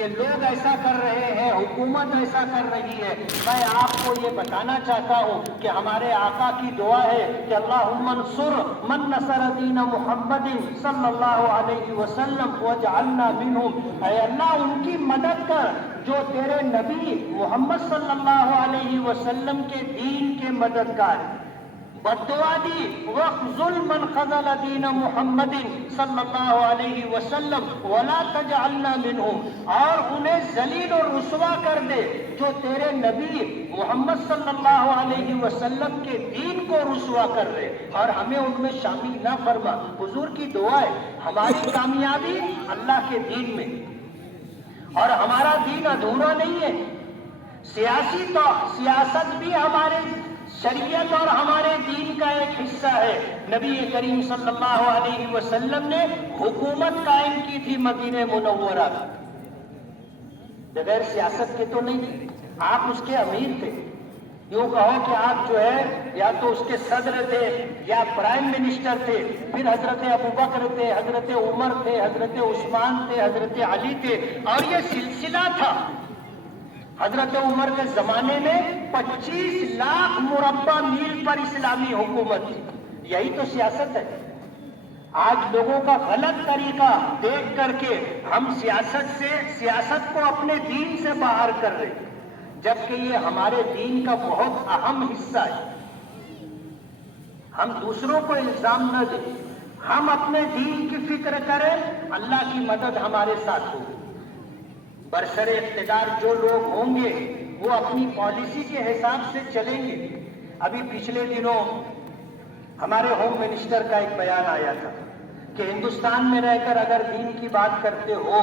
کہ لوگ ایسا کر رہے ہیں، حکومت ایسا کر رہی ہے. میں آپ کو یہ بتانا چاہتا ہوں کہ ہمارے آقا کی دعا ہے کہ اللہم انصر من نصر دین محمد صلی اللہ علیہ وسلم واجعلنا منہم. اے اللہ ان کی مدد کر جو تیرے نبی محمد صلی اللہ علیہ وسلم کے دین کے مددگار. بدعا دی وَخْذُلْ مَنْ خَذَلَ دِينَ مُحَمَّدٍ صلی اللہ علیہ وسلم وَلَا تَجْعَلْنَا مِنْهُمْ. اور انہیں ذلیل اور رسوا کر دے جو تیرے نبی محمد صلی اللہ علیہ وسلم کے دین کو رسوا کر رہے، اور ہمیں ان میں شامل نہ فرما. حضور کی دعا ہے ہماری کامیابی اللہ کے دین میں، اور ہمارا دین ادھورا نہیں ہے. سیاست بھی ہمارے شریعت اور ہمارے دین کا ایک حصہ ہے. نبی کریم صلی اللہ علیہ وسلم نے حکومت قائم کی تھی مدینہ منورہ میں، بغیر سیاست کے تو نہیں تھی. آپ اس کے امیر تھے، یوں کہو کہ آپ جو ہے یا تو اس کے صدر تھے یا پرائم منسٹر تھے. پھر حضرت ابوبکر تھے، حضرت عمر تھے، حضرت عثمان تھے، حضرت علی تھے، اور یہ سلسلہ تھا. حضرت عمر کے زمانے میں 25 لاکھ مربع میل پر اسلامی حکومت تھی. یہی تو سیاست ہے. آج لوگوں کا غلط طریقہ دیکھ کر کے ہم سیاست کو اپنے دین سے باہر کر رہے ہیں، جبکہ یہ ہمارے دین کا بہت اہم حصہ ہے. ہم دوسروں کو الزام نہ دیں، ہم اپنے دین کی فکر کریں، اللہ کی مدد ہمارے ساتھ ہوگی. برسر اقتدار جو لوگ ہوں گے وہ اپنی پالیسی کے حساب سے چلیں گے. ابھی پچھلے دنوں ہمارے ہوم منسٹر کا ایک بیان آیا تھا کہ ہندوستان میں رہ کر اگر دین کی بات کرتے ہو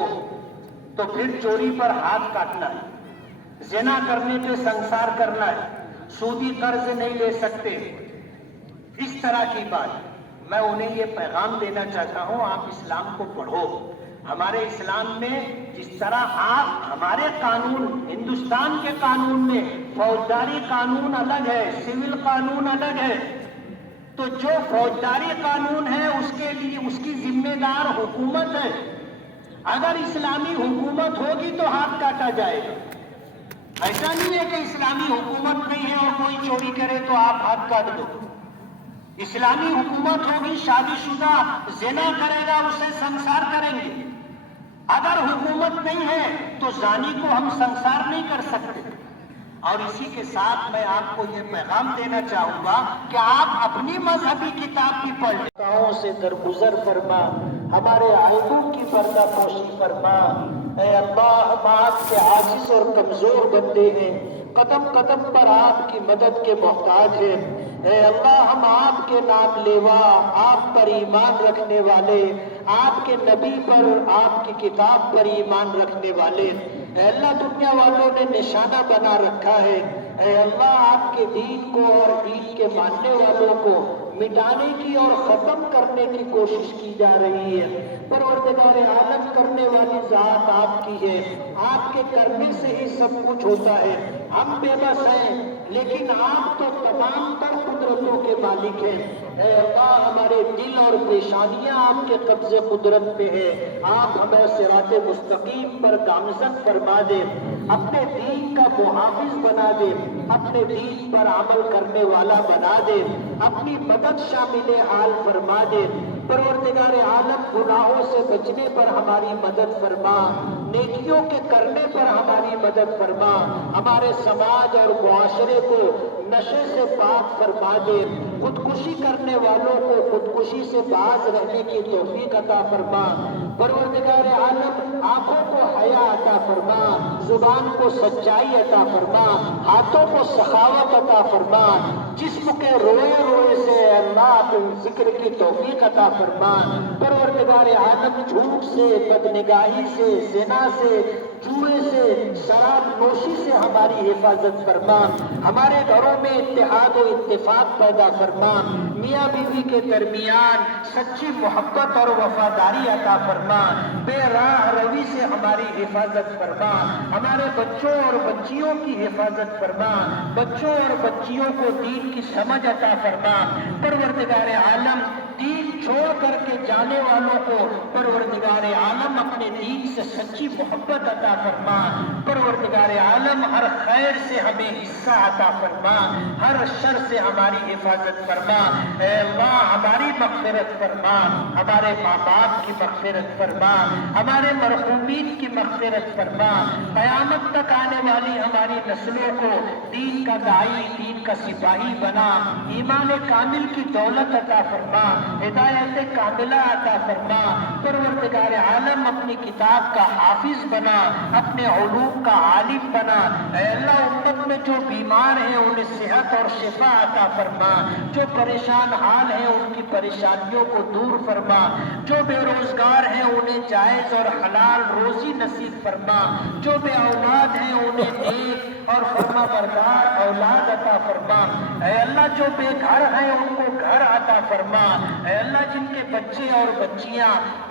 تو پھر چوری پر ہاتھ کاٹنا ہے، زنا کرنے پہ سنسار کرنا ہے، سودی قرض نہیں لے سکتے، اس طرح کی بات. میں انہیں یہ پیغام دینا چاہتا ہوں، آپ اسلام کو پڑھو. ہمارے اسلام میں جس طرح آپ ہمارے قانون، ہندوستان کے قانون میں فوجداری قانون الگ ہے، سول قانون الگ ہے. تو جو فوجداری قانون ہے اس کے لیے اس کی ذمہ دار حکومت ہے. اگر اسلامی حکومت ہوگی تو ہاتھ کاٹا جائے گا. ایسا نہیں ہے کہ اسلامی حکومت نہیں ہے اور کوئی چوری کرے تو آپ ہاتھ کاٹ دو. اسلامی حکومت ہوگی، شادی شدہ زنا کرے گا اسے سنسار کریں گے. اگر حکومت نہیں ہے تو زانی کو ہم سنسار نہیں کر سکتے. اور اسی کے ساتھ میں آپ کو یہ پیغام دینا چاہوں گا کہ آپ اپنی مذہبی کتاب بھی پڑھ لیں، سے درگزر فرما، ہمارے عیبوں کی پردہ پوشی فرما. اے اللہ ہم آپ کے عاجز اور کمزور بندے ہیں، قدم قدم پر آپ کی مدد کے محتاج ہیں. اے اللہ ہم آپ کے نام لیوا، آپ پر ایمان رکھنے والے، آپ کے نبی پر، آپ کی کتاب پر ایمان رکھنے والے. اے اللہ دنیا والوں نے نشانہ بنا رکھا ہے، اے اللہ آپ کے دین کو اور دین کے ماننے والوں کو مٹانے کی اور ختم کرنے کی کوشش کی جا رہی ہے. پروردگار عالم کرنے والی ذات آپ کی ہے، آپ کے کرنے سے ہی سب کچھ ہوتا ہے. ہم بے بس ہیں لیکن آپ تو تمام تر قدرتوں کے مالک ہیں. اے اللہ ہمارے دل اور پیشانیاں آپ کے قبضے قدرت پہ ہے. آپ ہمیں صراط مستقیم پر گامزن فرما دے، اپنے دین کا محافظ بنا دے، اپنے دین پر عمل کرنے والا بنا دے، اپنی مدد شامل حال فرما دے. پروردگار عالم گناہوں سے بچنے پر ہماری مدد فرما، نیکیوں کے کرنے پر ہماری مدد فرما. ہمارے سماج اور معاشرے کو نشے سے پاک فرما دے. خودکشی کرنے والوں کو خودکشی سے باز رہنے کی توفیق عطا فرما. پروردگار عالم آنکھوں کو حیا عطا فرما، زبان کو سچائی عطا فرما، ہاتھوں کو سخاوت عطا فرما، جسم کے روئے روئے سے اللہ ذکر کی توفیق عطا فرما. پروردگار عالم جھوٹ سے، بدنگاہی سے، زنا سے، جوئے سے، شراب نوشی سے ہماری حفاظت فرما. ہمارے گھروں میں اتحاد و اتفاق پیدا فرما. میاں بیوی کے درمیان سچی محبت اور وفاداری عطا فرما. بے راہ روی سے ہماری حفاظت فرما. ہمارے بچوں اور بچیوں کی حفاظت فرما. بچوں اور بچیوں کو دین کی سمجھ عطا فرما. پروردگار عالم دین چھوڑ کر کے جانے والوں کو پروردگار عالم اپنے دین سے سچی محبت عطا فرما۔ پروردگار عالم ہر خیر سے ہمیں حصہ عطا فرما، ہر شر سے ہماری حفاظت فرما۔ اے اللہ ہماری مغفرت فرما، ہمارے ماں باپ کی مغفرت فرما، ہمارے مرحومین کی مغفرت فرما۔ قیامت تک آنے والی ہماری نسلوں کو دین کا داعی، دین کا سپاہی بنا، ایمان کامل کی دولت عطا فرما، ہدایت کاملہ عطا فرما۔ پروردگار عالم اپنی کتاب کا حافظ بنا، اپنے علوم کا عالم بنا۔ اے اللہ امت میں جو بیمار ہیں انہیں صحت اور شفا عطا فرما، جو پریشان حال ہیں ان کی پریشانیوں کو دور فرما، جو بے روزگار ہیں انہیں جائز اور حلال روزی نصیب فرما، جو بے اولاد ہیں انہیں نیک اور فرما بردار اولاد عطا فرما۔ اے اللہ جو بے گھر ہیں ان کو گھر عطا فرما۔ اے اللہ جن کے بچے اور بچیاں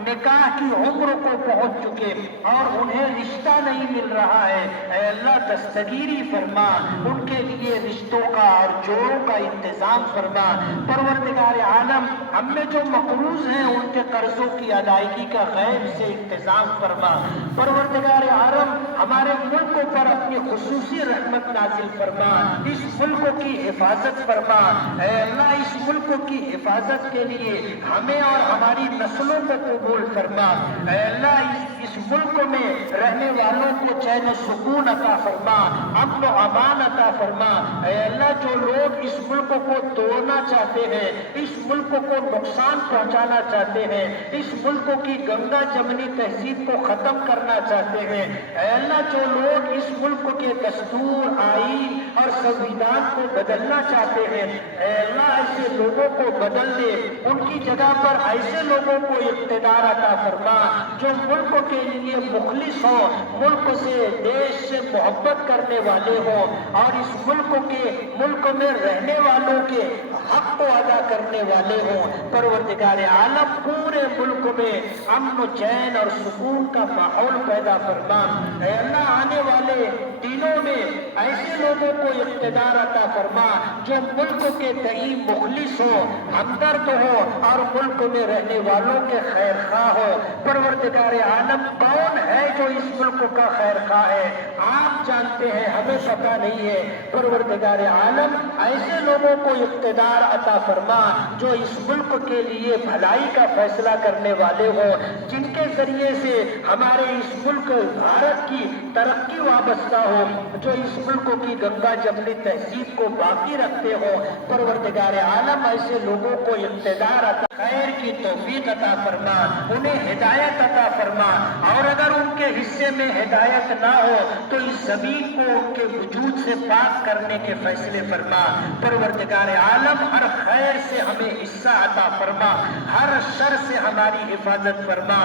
نکاح کی عمر کو پہنچ چکے اور انہیں رشتہ نہیں مل رہا ہے، اے اللہ دستگیری فرما، ان کے لیے رشتوں کا اور جوڑوں کا انتظام فرما۔ پروردگار عالم ہم میں جو مقروض ہیں ان کے قرضوں کی ادائیگی کا غیب سے انتظام فرما۔ پروردگار عالم ہمارے ملک پر اپنی خصوصی رحمت نازل فرما، اس ملک کی حفاظت فرما۔ اے اللہ اس ملک کی حفاظت کے لیے ہمیں اور ہماری نسلوں کو قبول فرما۔ اے اللہ اس ملک میں رہنے والوں کو چین و سکون عطا فرما، امن و امان عطا فرما۔ اے اللہ جو لوگ اس ملک کو توڑنا چاہتے ہیں، اس ملک کو نقصان پہنچانا چاہتے ہیں، اس ملک کی گنگا جمنی تہذیب کو ختم کرنا چاہتے ہیں، اے اللہ جو لوگ اس ملک کے دستور، آئین اور سنویدھان کو بدلنا چاہتے ہیں، اے اللہ ایسے لوگوں کو بدل دے، ان کی جگہ پر ایسے لوگوں کو اقتدار عطا فرما جو ملک کے لیے مخلص ہو، ملک سے، دیش سے محبت کرنے والے ہوں اور اس ملک میں رہنے والوں کے حق کو ادا کرنے والے ہوں۔ پروردگار عالم پورے ملک میں امن و چین اور سکون کا ماحول پیدا فرما۔ اے اللہ آنے والے دنوں میں ایسے لوگوں کو اقتدار عطا فرما جو ملک کے تئیں مخلص ہو، ہمدرد ہو اور ملک میں رہنے والوں کے خیر خواہ ہو۔ پروردگار عالم کون ہے جو اس ملک کا خیر خواہ ہے؟ آپ جانتے ہیں، ہمیں پتہ نہیں ہے۔ پروردگار عالم ایسے لوگوں کو اقتدار عطا فرما جو اس ملک کے لیے بھلائی کا فیصلہ کرنے والے ہوں، جن کے ذریعے سے ہمارے اس ملک بھارت کی ترقی وابستہ ہو، جو اس ملک کی گنگا جمنی تہذیب کو باقی رکھتے ہوں۔ پروردگار عالم ایسے لوگوں کو اقتدار عطا، خیر کی توفیق عطا فرما، انہیں ہدایت عطا فرما، اور اگر ان کے حصے میں ہدایت نہ ہو تو اس زمین کو ان کے وجود سے پاک کرنے کے فیصلے فرما۔ پروردگار عالم ہر خیر سے ہمیں حصہ عطا فرما، ہر شر سے ہماری حفاظت فرما۔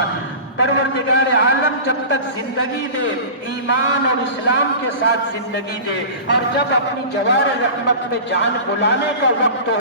پروردگار عالم جب تک زندگی دے ایمان اور اسلام کے ساتھ زندگی دے، اور جب اپنی جوار رحمت میں جان بلانے کا وقت ہو